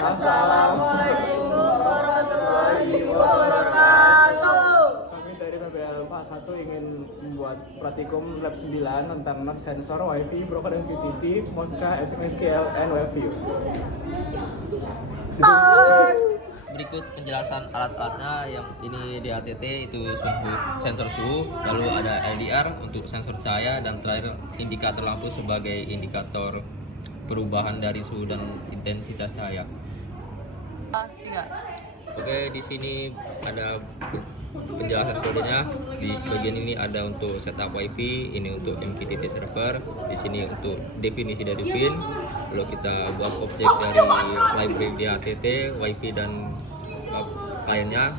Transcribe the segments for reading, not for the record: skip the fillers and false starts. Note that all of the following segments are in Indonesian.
Assalamualaikum warahmatullahi wabarakatuh. Kami dari PBL Pak 1 ingin membuat praktikum lab 9 tentang NOT sensor, Wi-Fi, broker dan MQTT, Mosca, SQL, and WebView. Berikut penjelasan alat-alatnya. Yang ini DHTT itu suhu, sensor suhu, lalu ada LDR untuk sensor cahaya, dan terakhir indikator lampu sebagai indikator perubahan dari suhu dan intensitas cahaya. Oke, di sini ada penjelasan kodenya. Di bagian ini ada untuk setup WiFi, ini untuk MQTT server, di sini untuk definisi dari pin, lalu kita buat objek dari library DHTT, WiFi dan kliennya.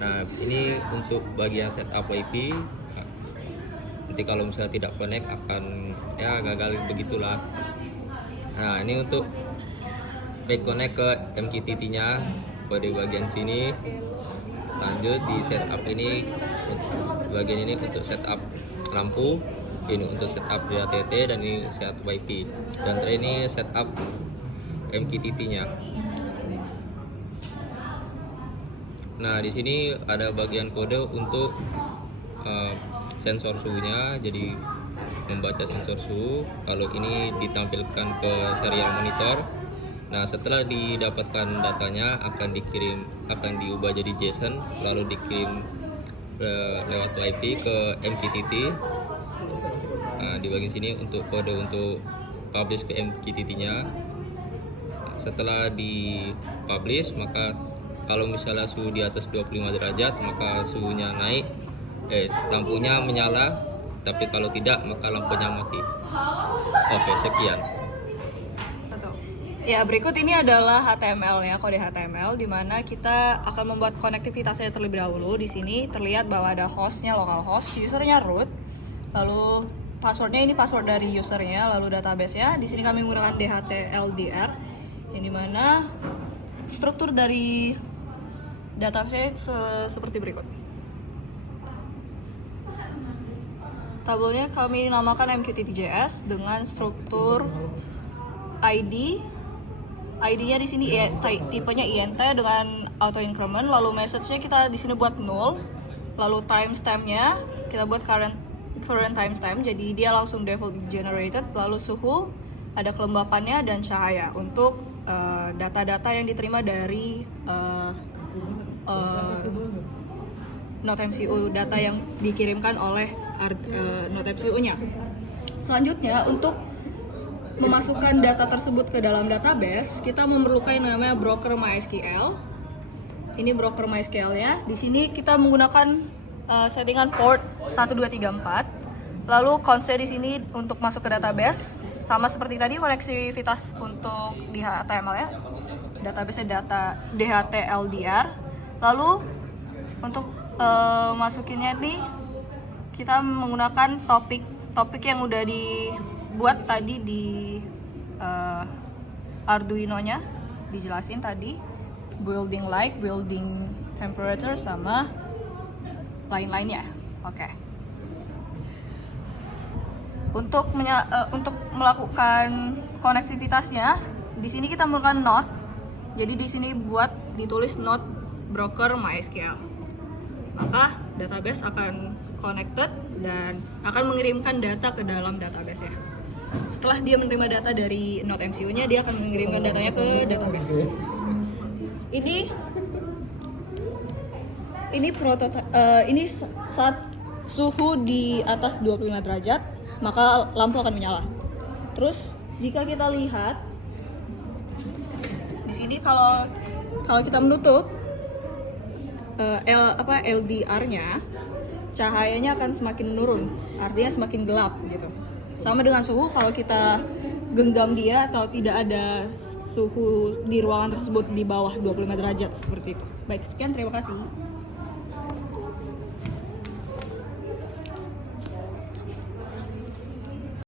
Nah, ini untuk bagian setup WiFi. Nanti kalau misalnya tidak connect akan ya gagal, begitulah. Nah, ini untuk reconnect ke MQTT-nya pada bagian sini. Lanjut di setup ini, bagian ini untuk setup lampu, ini untuk setup DHTT, dan ini setup WiFi, dan ini setup MQTT-nya. Nah, di sini ada bagian kode untuk sensor suhunya, jadi membaca sensor suhu. Kalau ini ditampilkan ke serial monitor. Nah, setelah didapatkan datanya akan diubah jadi JSON, lalu dikirim lewat WiFi ke MQTT. Nah, di bagian sini untuk kode untuk publish ke MQTT-nya. Setelah di-publish, maka kalau misalnya suhu di atas 25 derajat, maka suhunya naik, lampunya menyala, tapi kalau tidak, maka lampunya mati. Oke, sekian. Ya, berikut ini adalah HTML-nya, kode HTML, di mana kita akan membuat konektivitasnya terlebih dahulu. Di sini terlihat bahwa ada hostnya, localhost, usernya root, lalu passwordnya ini password dari usernya, lalu database-nya. Di sini kami menggunakan DHT-LDR, yang dimana struktur dari database seperti berikut. Tabelnya kami namakan MQTT.js dengan struktur ID-nya di sini tipenya int dengan auto increment, lalu message-nya kita di sini buat null, lalu timestamp-nya kita buat current timestamp, jadi dia langsung default generated, lalu suhu, ada kelembapannya, dan cahaya untuk data-data yang diterima dari Node MCU, data yang dikirimkan oleh Node MCU-nya. Selanjutnya, untuk memasukkan data tersebut ke dalam database, kita memerlukan yang namanya broker MySQL. Ini broker MySQL-nya. Di sini kita menggunakan settingan port 1234. Lalu constant di sini untuk masuk ke database, sama seperti tadi koneksivitas untuk di HTML ya. Database-nya data DHT LDR. Lalu untuk masukinnya nih, kita menggunakan topik yang udah dibuat tadi di Arduino-nya, dijelasin tadi, building light, building temperature, sama lain-lainnya. Oke. Untuk melakukan konektivitasnya, di sini kita menggunakan node. Jadi di sini ditulis node broker MySQL. Maka database akan connected dan akan mengirimkan data ke dalam database-nya. Setelah dia menerima data dari Node MCU-nya, dia akan mengirimkan datanya ke database. Ini saat suhu di atas 25 derajat, maka lampu akan menyala. Terus jika kita lihat di sini, kalau kita menutup LDR-nya, cahayanya akan semakin menurun, artinya semakin gelap gitu. Sama dengan suhu, kalau kita genggam dia atau tidak ada suhu di ruangan tersebut di bawah 25 derajat seperti itu. Baik, sekian, terima kasih.